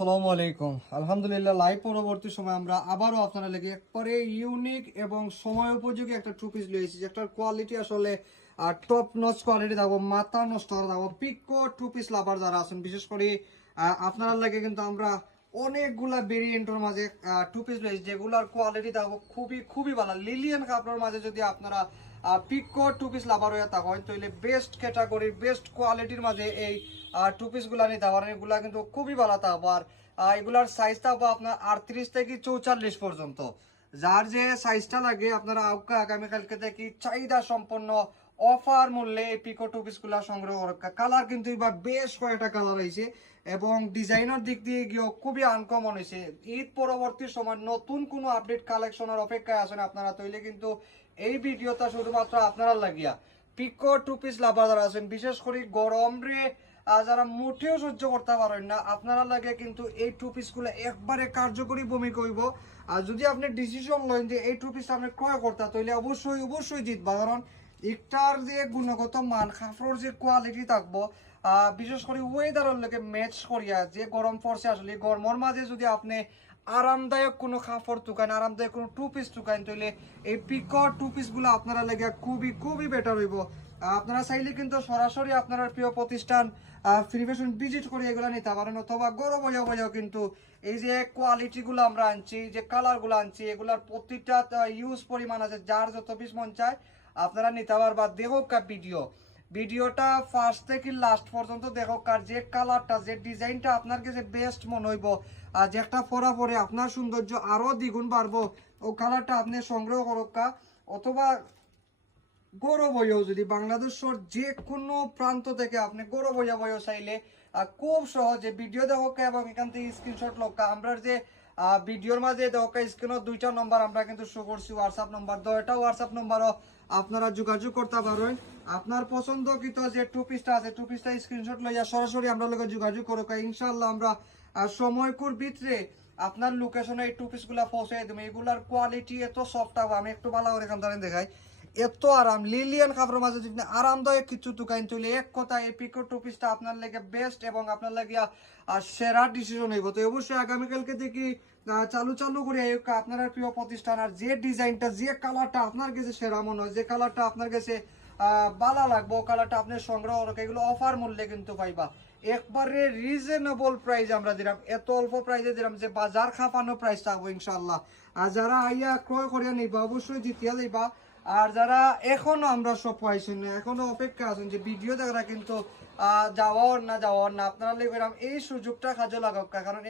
আসসালামু আলাইকুম। আলহামদুলিল্লাহ, লাইভ পরবর্তী সময় আমরা আবারও আপনারা লেগে একবারে ইউনিক এবং সময় উপযোগী একটা টু পিস লইছি, যেটার কোয়ালিটি আসলে টপ নচ কোয়ালিটি থাকবো, মাথা নষ্ট করা থাকবো। পিকো টু পিস লাভার যারা আছেন, বিশেষ করে আপনারা লাগে কিন্তু আমরা অনেকগুলা ভেরিয়েন্টের মাঝে টু পিস লইছি, যেগুলার কোয়ালিটি থাকবো খুবই খুবই ভালো। লিলিয়ান কাপড়ের মাঝে যদি আপনারা পিকো টু পিস লাভার হয়ে থাকেন, তাহলে বেস্ট ক্যাটাগরির বেস্ট কোয়ালিটির মাঝে এই টু পিস গুলা নিতে পারেন। এগুলা কিন্তু খুবই ভালো থাকবো। আর এগুলার সাইজ থাকবো আপনার 38 থেকে 44 পর্যন্ত। যার যে সাইজটা লাগে আপনারা আগামীকালকে থেকে চাহিদা সম্পন্ন অফার মূল্যে এই পিকো টু পিস গুলা সংগ্রহ করে। কালার কিন্তু এবার বেশ কয়েকটা কালার হয়েছে এবং ডিজাইনের দিক দিয়ে গিয়েও খুবই আনকমন হয়েছে। ঈদ পরবর্তী সময় নতুন কোনো আপডেট কালেকশনের অপেক্ষায় আছেন আপনারা, তৈলে কিন্তু এই ভিডিওটা শুধুমাত্র আপনারা লাগিয়া পিকো টু পিস লাভার যারা আছেন, বিশেষ করে গরম রে যারা মোটেও সহ্য করতে পারেন না, আপনারা লাগে কিন্তু এই টু পিস গুলো একবারে কার্যকরী ভূমিকা হইব। আর যদি আপনি ডিসিশন নেন যে এই টু পিস আপনি ক্রয় করতে, তাহলে অবশ্যই অবশ্যই জিতবা। কারণ একটার যে গুণগত মান, কাপড়ের যে কোয়ালিটি থাকবো, বিশেষ করে ওয়েদারের লোকে ম্যাচ করিয়া যে গরম পড়ছে, আসলে গরমের মাঝে যদি আপনি আরামদায়ক কোনো কাপড় টুকান, আরামদায়ক কোনো টু পিস টুকান, তাহলে এই পিকো টু পিস গুলো আপনারা লেগে খুবই খুবই বেটার হইব। আপনারা চাইলে কিন্তু সরাসরি আপনার প্রিয় প্রতিষ্ঠান ফ্রি ফ্যাশন ভিজিট করে এগুলো নিতে পারেন, অথবা গরম হয়ে হয়েও কিন্তু এই যে কোয়ালিটিগুলো আমরা আনছি, যে কালারগুলো আনছি, এগুলার প্রতিটা ইউজ পরিমাণ আছে, যার যত পিস মন চায় আপনারা নিতে পারবা। দেখো ভিডিওটা ফার্স্ট থেকে লাস্ট পর্যন্ত দেখো, কার যে কালারটা যে ডিজাইনটা আপনার কাছে বেস্ট মনে হইব, আর যে একটা পরা পরে আপনার সৌন্দর্য আরো দ্বিগুণ বাড়বো, ও কালারটা আপনি সংগ্রহ করোকা। অথবা গৌরব হইয়াও যদি বাংলাদেশের যে কোনো প্রান্ত থেকে আপনি গৌরব হইয়াও চাইলে খুব সহজে ভিডিও দেখা এবং এখান থেকে স্ক্রিনশট লক্কা। আমরা যে ভিডিওর মাঝে দেখা স্ক্রিনের দুইটা নম্বর আমরা কিন্তু শো করছি, হোয়াটসঅ্যাপ নম্বর, এটা হোয়াটসঅ্যাপ নম্বরও আপনারা যোগাযোগ করতে পারেন। আপনার পছন্দকৃত যে টু পিসটা আছে, টু পিসটা স্ক্রিনশট লইয়া সরাসরি আমরা লোক যোগাযোগ করো। ইনশাল্লাহ আমরা সময়কুর ভিতরে আপনার লোকেশনে এই টু পিস গুলা পৌঁছে দেবো। এগুলার কোয়ালিটি এত সফট হবে, আমি একটু ভালো করে এখান থেকে দেখাই। এত আরাম, লিলিয়ান কাপড়ের মাঝে যদি আরামদায়ক কিছু দোকান, তুলে এক কথা এই পিকো টু পিসটা আপনার লেগে বেস্ট এবং আপনার লাগে সেরা ডিসিশন হইব। তো অবশ্যই আগামীকালকে থেকে চালু করে আপনার প্রিয় প্রতিষ্ঠান, আর যে ডিজাইনটা যে কালারটা আপনার কাছে সেরা মনে হয়, যে কালারটা আপনার কাছে ভালো লাগবে, ও কালারটা আপনি সংগ্রহ করো। এগুলো অফার মূল্যে কিন্তু পাইবা, একবারে রিজনেবল প্রাইস আমরা দিলাম, এত অল্প প্রাইসে দিলাম যে বাজার খাপানো প্রাইস থাকবো ইনশাল্লাহ। আর যারা আইয়া ক্রয় করিয়া নিবা অবশ্যই জিতিয়া দিবা। আর যারা এখনো আমরা সব পাইছেন না, এখনো অপেক্ষা আছেন যে ভিডিও দেখা, কিন্তু যাওয়ার না আপনারা লেগে এই সুযোগটা কাজে লাগাক। কারণ